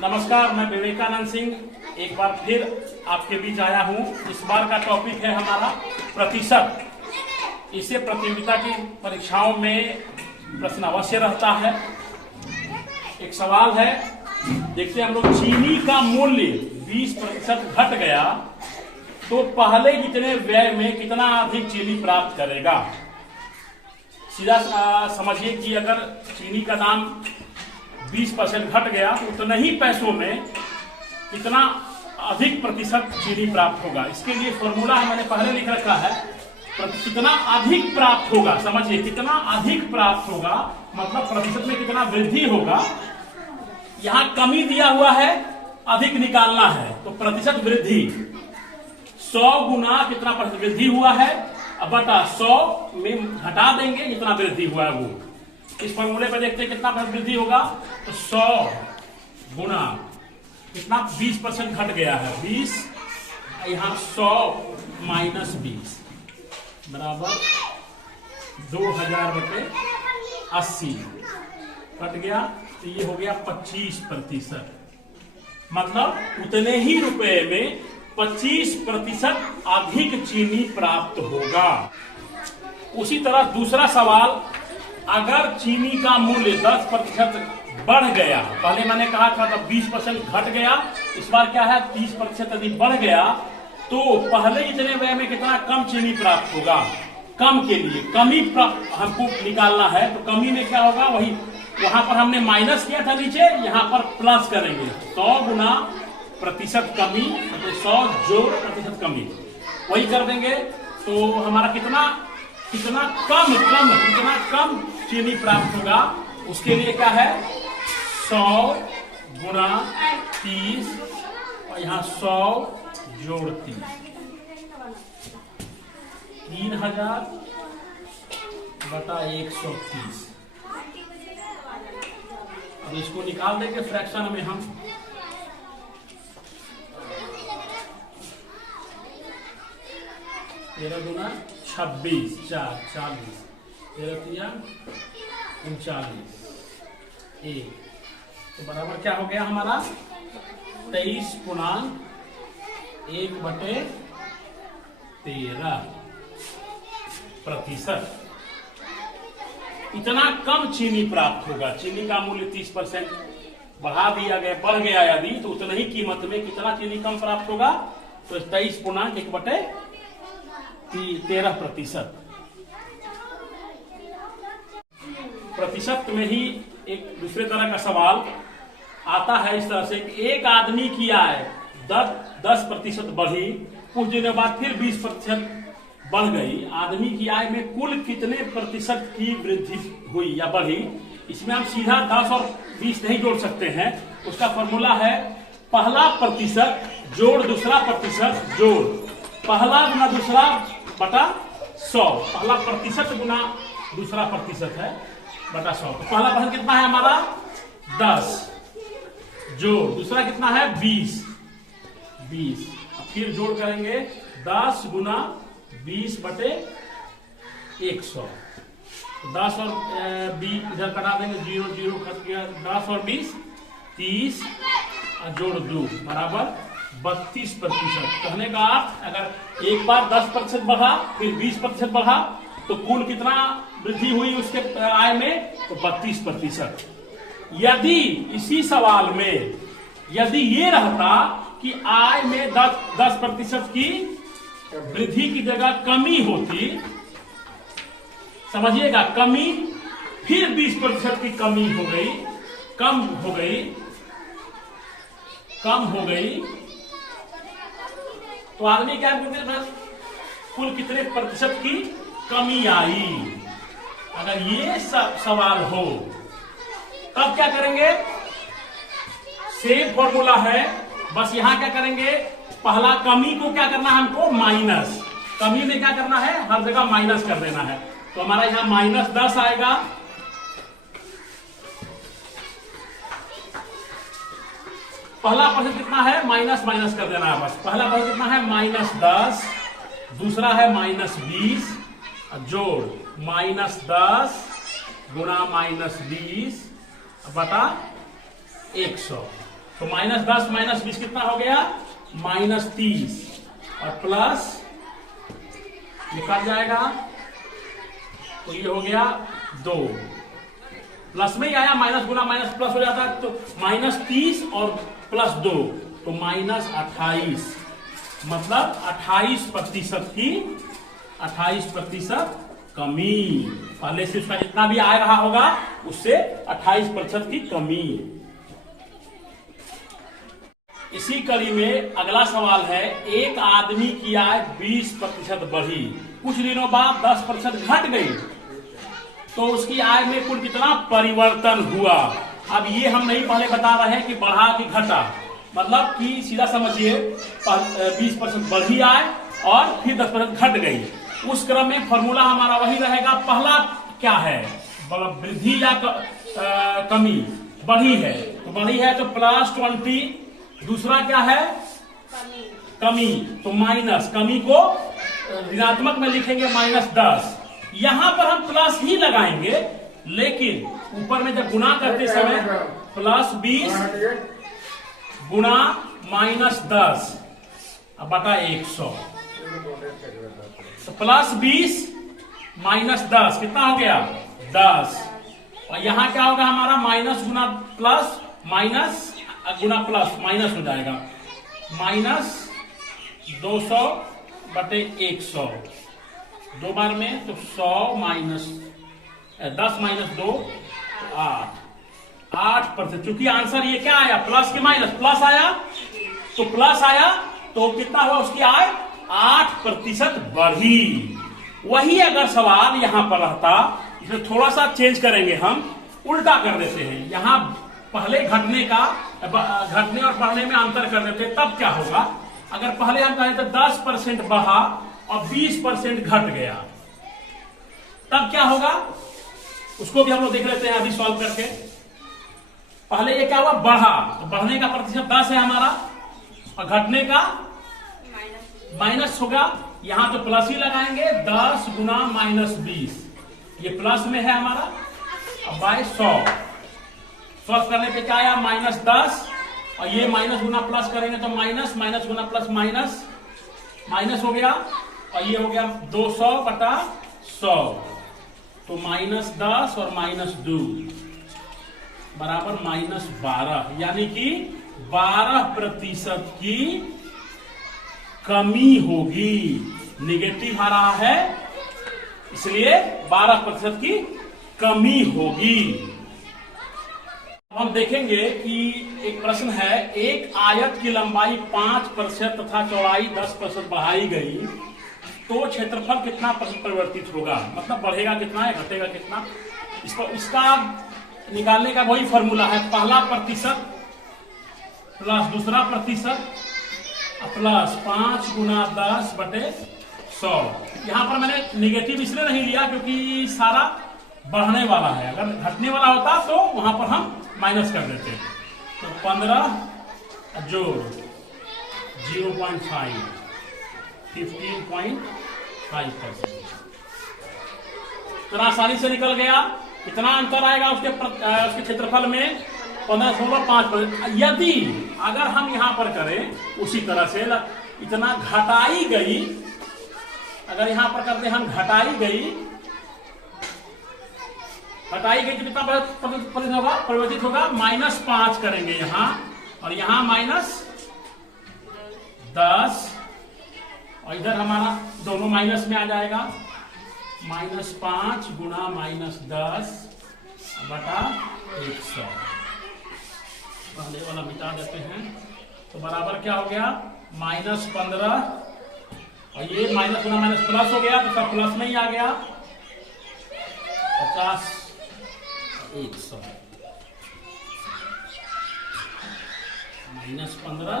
नमस्कार, मैं विवेकानंद सिंह एक बार फिर आपके बीच आया हूं। इस बार का टॉपिक है हमारा प्रतिशत। इसे प्रतियोगिता की परीक्षाओं में प्रश्न अवश्य रहता है। एक सवाल है, देखते हैं हम लोग, चीनी का मूल्य 20% घट गया तो पहले जितने व्यय में कितना अधिक चीनी प्राप्त करेगा। सीधा समझिए कि अगर चीनी का दाम 20% घट गया तो उतना ही पैसों में कितना अधिक प्रतिशत चीनी प्राप्त होगा। इसके लिए फॉर्मूला मैंने पहले लिख रखा है। कितना अधिक प्राप्त होगा, समझिए कितना अधिक प्राप्त होगा मतलब प्रतिशत में कितना वृद्धि होगा। यहां कमी दिया हुआ है, अधिक निकालना है तो प्रतिशत वृद्धि 100 गुना कितना प्रतिशत वृद्धि हुआ है अब बटा 100 में घटा देंगे जितना वृद्धि हुआ है वो। इस फॉर्मूले पर देखते हैं कितना वृद्धि होगा तो 100 गुना कितना 20% घट गया है 20, यहां 100 माइनस 20 बराबर 2000/80 कट गया तो ये हो गया 25%। मतलब उतने ही रुपए में 25% अधिक चीनी प्राप्त होगा। उसी तरह दूसरा सवाल, अगर चीनी का मूल्य 10% बढ़ गया, पहले मैंने कहा था तब 20% घट गया, इस बार क्या है 30% यदि बढ़ गया तो पहले इतने व्यय में कितना कम चीनी प्राप्त होगा। कम के लिए कमी हमको निकालना है तो कमी में क्या होगा, वही वहां पर हमने माइनस किया था नीचे, यहां पर प्लस करेंगे। 100 गुना प्रतिशत कमी मतलब 100 जोड़ प्रतिशत कमी, वही कर देंगे तो हमारा कितना कम चीनी प्राप्त होगा। उसके लिए क्या है 100 गुना 30 और यहाँ 100 जोड़ 30, 3000/130। अब इसको निकाल देंगे फ्रैक्शन में हम। तेरह गुना 26 4 40, 13 39 1 तो बराबर क्या हो गया हमारा 23.1/13%। इतना कम चीनी प्राप्त होगा। चीनी का मूल्य 30% बढ़ा दिया गया, बढ़ गया यदि तो उतना ही कीमत में कितना चीनी कम प्राप्त होगा तो 23.1/13%। प्रतिशत में ही एक दूसरे तरह का सवाल आता है इस तरह से कि एक आदमी की आय 10% बढ़ी, कुछ दिनों बाद फिर 20% बढ़ गई। आदमी की आय में कुल कितने प्रतिशत की वृद्धि हुई या बढ़ी। इसमें हम सीधा 10 और 20 नहीं जोड़ सकते हैं। उसका फॉर्मूला है पहला प्रतिशत जोड़ दूसरा प्रतिशत जोड़ पहला गुना दूसरा बटा 100। पहला प्रतिशत गुना दूसरा प्रतिशत है बटा 100। तो पहला प्रतिशत कितना है हमारा 10 जोड़ दूसरा कितना है 20। फिर जोड़ करेंगे 10 गुना 20/100। 10 और 20 इधर कटा देंगे, 0 0 कट गया। 10 और 20 30 और जोड़ 2 बराबर 32%। कहने का अर्थ अगर एक बार 10% बढ़ा फिर 20% बढ़ा तो कुल कितना वृद्धि हुई उसके आय में तो 32%। यदि इसी सवाल में यदि ये रहता कि आय में 10% की वृद्धि की जगह कमी होती, समझिएगा कमी, फिर 20% की कमी हो गई, कम हो गई तो आदमी क्या करते हैं, कुल कितने प्रतिशत की कमी आई। अगर ये सवाल हो तब क्या करेंगे, सेम फॉर्मूला है, बस यहां क्या करेंगे, पहला कमी को क्या करना है हमको माइनस, कमी में क्या करना है हर जगह माइनस कर देना है। तो हमारा यहां -10 आएगा, पहला प्रतिशत कितना है माइनस कर देना है बस। पहला प्रतिशत कितना है -10, दूसरा है -20 जोड़ -10 गुना -20 बटा 100। तो -10 -20 कितना हो गया? -30 और प्लस ये कट जाएगा तो ये हो गया 2। प्लस में ही आया, माइनस गुना माइनस प्लस हो जाता है, तो -30 और +2 तो -28, मतलब 28% कमी। पहले से उसका जितना भी आ रहा होगा उससे 28% की कमी। इसी कड़ी में अगला सवाल है, एक आदमी की आय 20% बढ़ी, कुछ दिनों बाद 10% घट गई, तो उसकी आय में कुल कितना परिवर्तन हुआ? अब ये हम नहीं पहले बता रहे हैं कि बढ़ा कि घटा, मतलब कि सीधा समझिए 20% बढ़ी आय और फिर 10% घट गई। उस क्रम में फॉर्मूला हमारा वही रहेगा। पहला क्या है? वृद्धि या कमी? बढ़ी है, तो बढ़ी है तो +20। दूसरा क्या है? कमी, तो माइनस, कमी को ऋणात्मक में लिखेंगे -10। यहां पर हम प्लस ही लगाएंगे, लेकिन ऊपर में जब गुणा करते समय +20 गुणा -10 बटा 100, तो +20 -10 कितना हो गया? 10। और यहां क्या होगा हमारा? माइनस गुना प्लस, माइनस गुना प्लस, माइनस हो जाएगा, -200 बटे 100, 2 बार में तो 100 -10 -2 8%। चूंकि आंसर ये क्या आया? प्लस के माइनस, प्लस आया तो प्लस आया तो कितना हुआ? उसकी आय 8% बढ़ी। वही अगर सवाल यहां पर रहता, इसमें थोड़ा सा चेंज करेंगे, हम उल्टा कर देते हैं। यहां पहले घटने और बढ़ने में अंतर कर देते, तब क्या होगा? अगर पहले हम कहें तो 10% बढ़ा और 20% घट गया, तब क्या होगा? उसको भी हम लोग देख लेते हैं अभी सॉल्व करके। पहले ये क्या हुआ? बढ़ा, तो बढ़ने का प्रतिशत 10 है हमारा, और घटने का माइनस होगा। यहां तो प्लस ही लगाएंगे, 10 गुना -20, ये प्लस में है हमारा, अब बाय 100। सॉल्व करने पे क्या आया? -10, और ये माइनस गुना प्लस करेंगे तो माइनस, माइनस गुना प्लस माइनस, माइनस हो गया, और ये हो गया 200 बटा 100, तो -10 और -2 बराबर -12, यानी कि 12% की कमी होगी। निगेटिव आ रहा है, इसलिए 12% की कमी होगी। हम देखेंगे कि एक प्रश्न है, एक आयत की लंबाई 5% तथा चौड़ाई 10% बढ़ाई गई, तो क्षेत्रफल कितना परिवर्तित होगा? मतलब बढ़ेगा कितना है, घटेगा कितना? इसका निकालने का वही फॉर्मूला है, पहला प्रतिशत प्लस दूसरा प्रतिशत प्लस 5 गुना 10 बटे 100। यहां पर मैंने निगेटिव इसलिए नहीं लिया क्योंकि सारा बढ़ने वाला है, अगर घटने वाला होता तो वहां पर हम माइनस कर देते। तो 15 जोड़ 0.5 15.5%। तो आसानी से निकल गया। कितना अंतर आएगा उसके क्षेत्रफल में? 15.5%। यदि अगर हम यहां पर करें उसी तरह से, इतना घटाई गई, अगर यहां पर करते हम घटाई गई तो कितना प्रतिशत होगा? परिवर्तित होगा, -5 करेंगे यहां, और यहां -10, और इधर हमारा दोनों माइनस में आ जाएगा, -5 गुना -10 बटा 100। पहले वाला मिटा देते हैं, तो बराबर क्या हो गया? -15, और ये माइनस गुना माइनस प्लस हो गया, तो सब प्लस में ही आ गया, 50 100 -15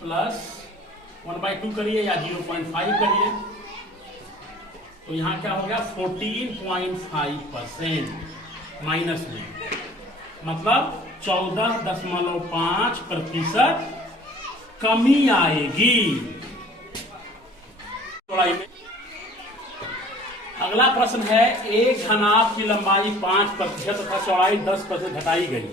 प्लस 1/2 करिए या 0.5 करिए, तो यहां क्या हो गया? 14.5% माइनस में, मतलब 14.5% कमी आएगी चौड़ाई में। अगला प्रश्न है, एक घनाभ की लंबाई 5% तथा चौड़ाई 10% घटाई गई,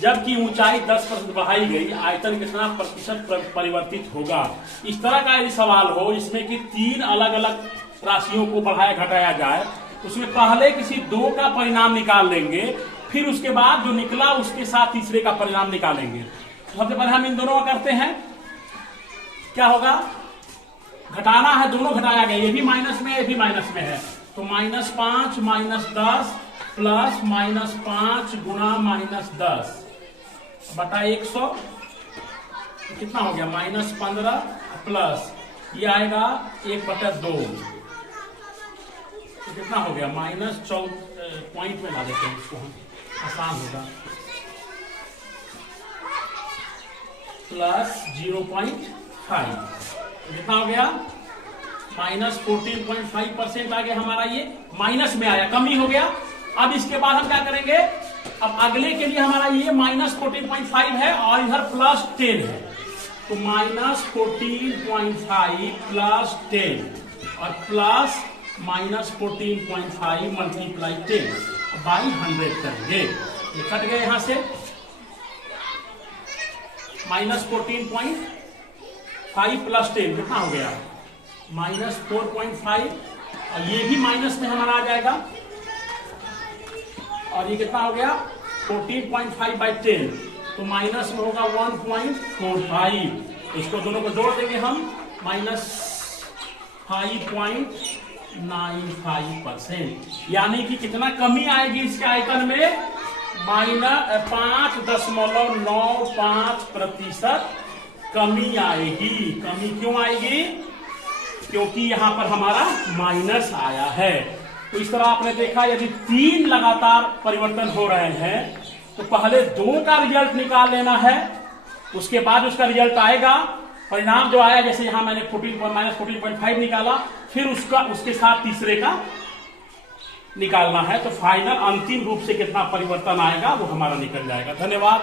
जबकि ऊंचाई 10% बढ़ाई गई, आयतन कितना प्रतिशत परिवर्तित होगा। इस तरह का यदि सवाल हो इसमें कि 3 अलग अलग राशियों को बढ़ाया घटाया जाए, उसमें पहले किसी 2 का परिणाम निकाल लेंगे, फिर उसके बाद जो निकला उसके साथ तीसरे का परिणाम निकालेंगे। तो सबसे पहले हम इन दोनों का करते हैं। क्या होगा, घटाना है, दोनों घटाया गया, ये भी माइनस में ये भी माइनस में है, तो -5 -10 प्लस -5 गुणा -10 बटा 100, कितना हो गया -15 प्लस ये आएगा 1/2, तो कितना हो गया -14 पॉइंट में ला देते हैं इसको हम, आसान होगा, प्लस 0.5, कितना हो गया -14.5% आ गया हमारा, ये माइनस में आया, कमी हो गया। अब इसके बाद हम क्या करेंगे, अब अगले के लिए हमारा ये -14.5 है और इधर +10 है, तो -14.5 प्लस 10 और प्लस -14.5 मल्टीप्लाई 10 बाई 100 करेंगे, ये कट गए यहां से, -14.5 प्लस 10 कितना हो गया -4.5, और ये भी माइनस में हमारा आ जाएगा, और ये कितना हो गया 14.5 बाई 10, तो माइनस में होगा 1.45, इसको दोनों को जोड़ देंगे हम, -5.95%, यानी कि कितना कमी आएगी इसके आयतन में, -5.95% कमी आएगी। कमी क्यों आएगी, क्योंकि यहां पर हमारा माइनस आया है। तो इस तरह आपने देखा, यदि 3 लगातार परिवर्तन हो रहे हैं तो पहले 2 का रिजल्ट निकाल लेना है, उसके बाद उसका रिजल्ट आएगा, परिणाम जो आया, जैसे यहां मैंने -14.5 निकाला, फिर उसके साथ तीसरे का निकालना है, तो फाइनल अंतिम रूप से कितना परिवर्तन आएगा वो हमारा निकल जाएगा। धन्यवाद।